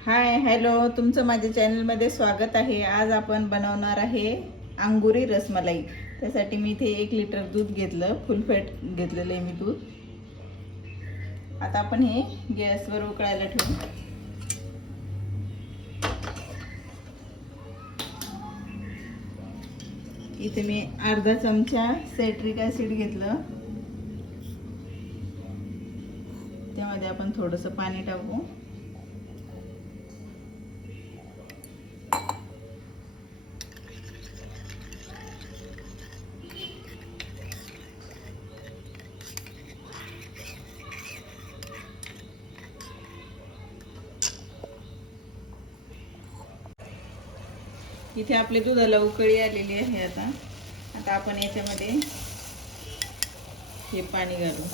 Hi hello, तुमचं माझ्या चॅनलमध्ये स्वागत आहे। आज आपण बनवणार आहे अंगुरी रसमलाई। त्यासाठी मी इथे 1 लिटर दूध घेतलं, फुल फॅट घेतलेलं आहे मी दूध। आता आपण हे गॅसवर उकळायला ठेवू। इथे मी अर्धा चमचा सायट्रिक ॲसिड घेतलं, त्यामध्ये आपण थोडंसं पाणी टाकू। इथे आपले दुधाला उकळी आलेली आहे। आता आपण याच्यामध्ये हे पाणी घालू।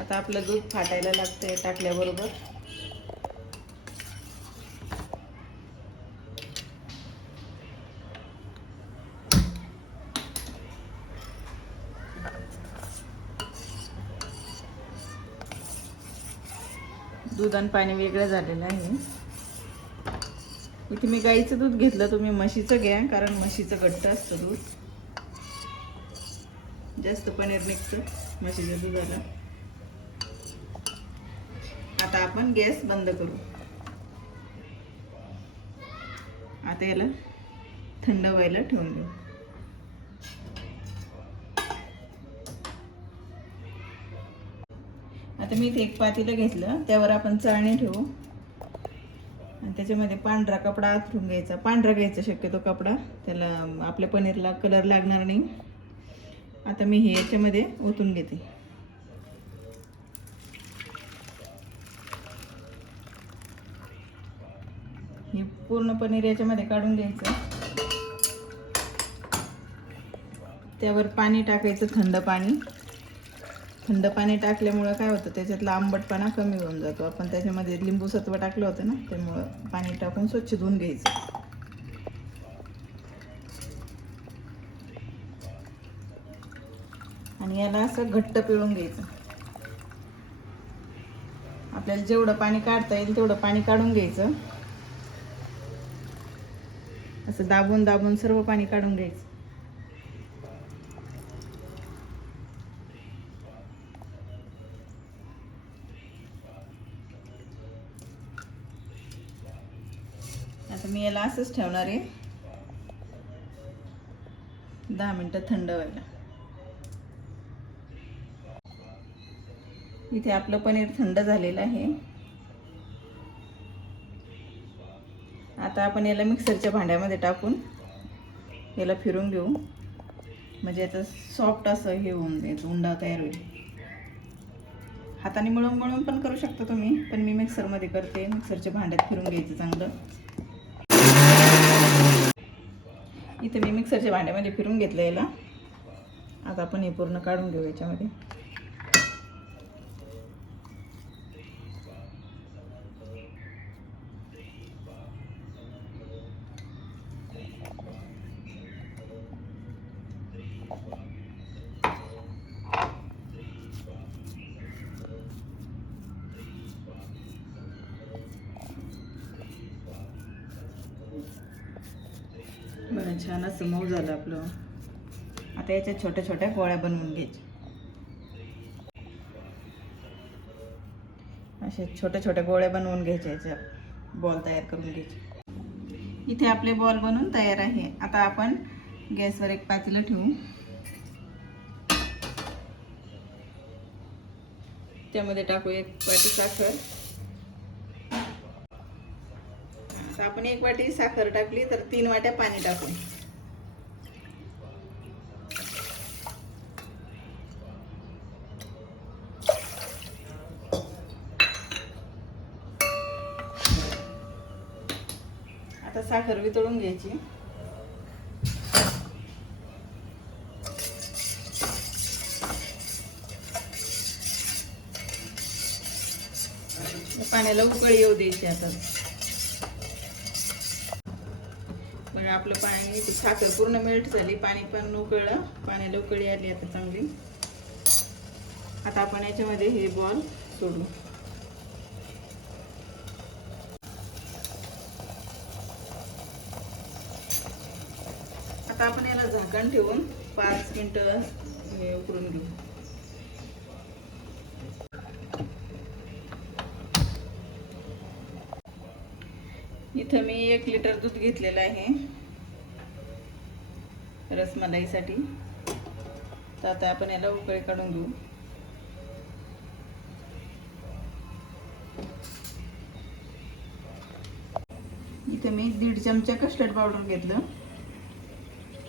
आता आपलं दूध फाटायला लागतंय टाकल्याबरोबर। दूध आणि पाणी वेगळं झालेलं आहे। इथे मी गाईचं दूध घेतलं, तुम्ही म्हशीचं घ्या, कारण म्हशीचं घट्ट असतं दूध, जास्त पनीर निघतं म्हशीच्या दुधाला। आता आपण गॅस बंद करू। आता याला थंड व्हायला ठेवून देऊ। आता मी इथे एक पातेलं घेतलं, त्यावर आपण चाळणी ठेवू आणि त्याच्यामध्ये पांढरा कपडा आथरून घ्यायचा। पांढरा घ्यायचा शक्यतो कपडा, त्याला आपल्या पनीरला कलर लागणार नाही। आता मी हे याच्यामध्ये ओतून घेते। हे पूर्ण पनीर याच्यामध्ये काढून घ्यायचं। त्यावर पाणी टाकायचं, थंड पाणी। थंड पाणी टाकल्यामुळे काय होतं, त्याच्यातला आंबटपणा कमी होऊन जातो। आपण त्याच्यामध्ये लिंबू सत्व टाकलं होतं ना, त्यामुळं पाणी टाकून स्वच्छ धुवून घ्यायचं आणि याला असं घट्ट पिळून घ्यायचं। आपल्याला जेवढं पाणी काढता येईल तेवढं पाणी काढून घ्यायचं। असं दाबून दाबून सर्व पाणी काढून घ्यायचं। आता मी याला असंच ठेवणार आहे 10 मिनिटं थंड व्हायला। इथे आपलं पनीर थंड झालेलं आहे। आता आपण याला मिक्सरच्या भांड्यामध्ये टाकून याला फिरून घेऊ, म्हणजे याचं सॉफ्ट असं हे होऊन जाईल, उंडा तयार होईल। हाताने मळून मळून पण करू शकता तुम्ही, पण मी मिक्सरमध्ये करते। मिक्सरच्या भांड्यात फिरून घ्यायचं चांगलं। इथे मी मिक्सरच्या भांड्यामध्ये फिरून घेतलं याला। आता आपण हे पूर्ण काढून घेऊ याच्यामध्ये। बरं, छान असं मऊ झालं आपलं। आता याच्या छोट्या छोट्या गोळ्या बनवून घ्यायच्या। अशा छोट्या छोट्या गोळ्या बनवून घ्यायच्या, याच्या बॉल तयार करून घ्यायचे। इथे आपले बॉल बनवून तयार आहे। आता आपण गॅसवर एक पातेलं ठेवू, त्यामध्ये टाकू 1 वाटी साखर। आता आपण 1 वाटी साखर टाकली तर 3 वाट्या पाणी टाकू। आता साखर वितळून घ्यायची। पाण्याला उकळी येऊ द्यायची। आता मग आपलं पाणी, साखर पूर्ण मेल्ट झाली, पाणी पण उकळलं, पाण्याला उकळी आली आता चांगली। आता आपण याच्यामध्ये हे बॉल सोडू. आता आपण याला झाकण ठेवून 5 मिनिटं हे उकळून घेऊ. इथं मी 1 लिटर दूध घेतलेलं आहे रसमलाईसाठी. तर आता आपण याला उकळी काढून घेऊ. इथे मी 1.5 चमचा कस्टर्ड पावडर घेतलं,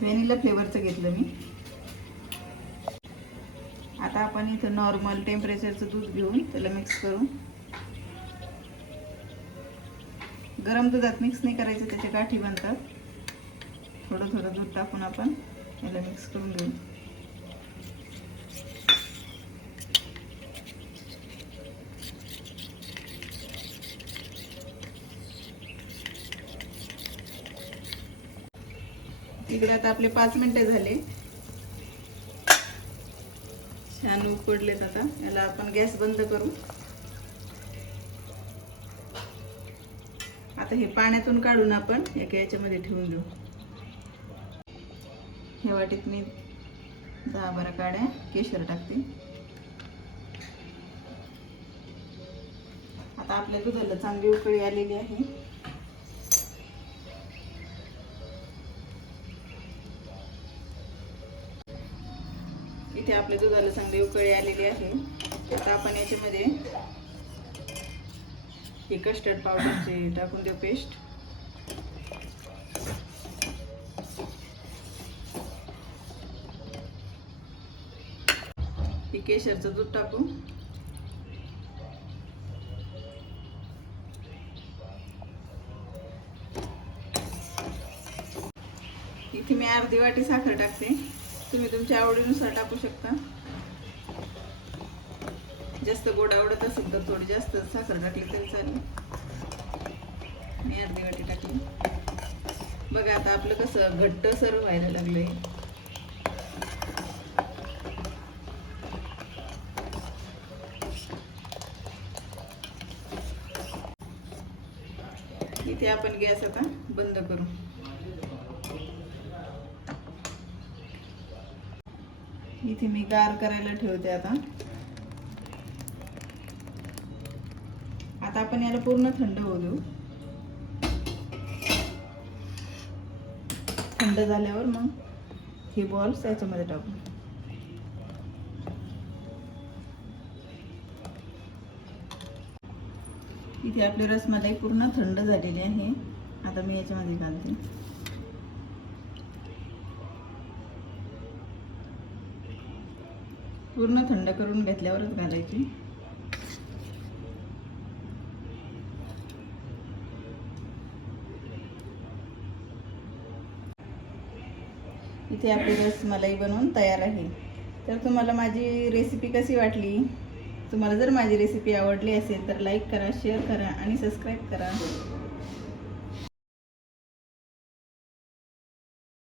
व्हॅनिला फ्लेवरचं घेतलं मी. आता आपण इथं नॉर्मल टेम्परेचरचं दूध घेऊन त्याला मिक्स करू. गरम दुधात मिक्स नाही करायचं, त्याचे गाठी बनतात. थोडं थोडं दूध टाकून आपण याला मिक्स करून घेऊ. इकडे आता आपले 5 मिनिटं झाले, छान उकडलेत. आता याला आपण गॅस बंद करू. आता हे पाण्यातून काढून आपण एका याच्यामध्ये ठेवून देऊ. हे वाटीत मी 10-12 काड्या केशर टाकते. आता आपल्या दुधाला चांगली उकळी आलेली आहे. इथे आपल्या दुधाला चांगली उकळी आलेली आहे. आता आपण याच्यामध्ये ही कस्टर्ड पावडरची टाकून देऊ पेस्ट. ही केशरचं दूध टाकू. इथे मी अर्धी वाटी साखर टाकते, तुम्ही तुमच्या आवडीनुसार टाकू शकता. जास्त गोड आवडत असेल तर थोडी जास्त साखर टाकली तरी चालेल. मी अर्धी वाटी टाकली. बघा आता आपलं कसं घट्ट सर्व व्हायला लागलंय. इथे आपण गॅस आता बंद करू. इथे मी गार करायला ठेवते. आता आपण याला पूर्ण थंड होऊ देऊ. थंड झाल्यावर मग हे बॉल्स याच्यामध्ये टाकू. इथे आपली रसमलाई पूर्ण थंड झालेली आहे. आता मी याच्यामध्ये घालते. पूर्ण थंड करून घेतल्यावरच घालायची. इथे आपली रसमलाई बनवून तयार आहे. तर तुम्हाला माझी रेसिपी कशी वाटली? तुम्हाला जर माझी रेसिपी आवडली असेल तर लाईक करा, शेअर करा आणि सबस्क्राईब करा.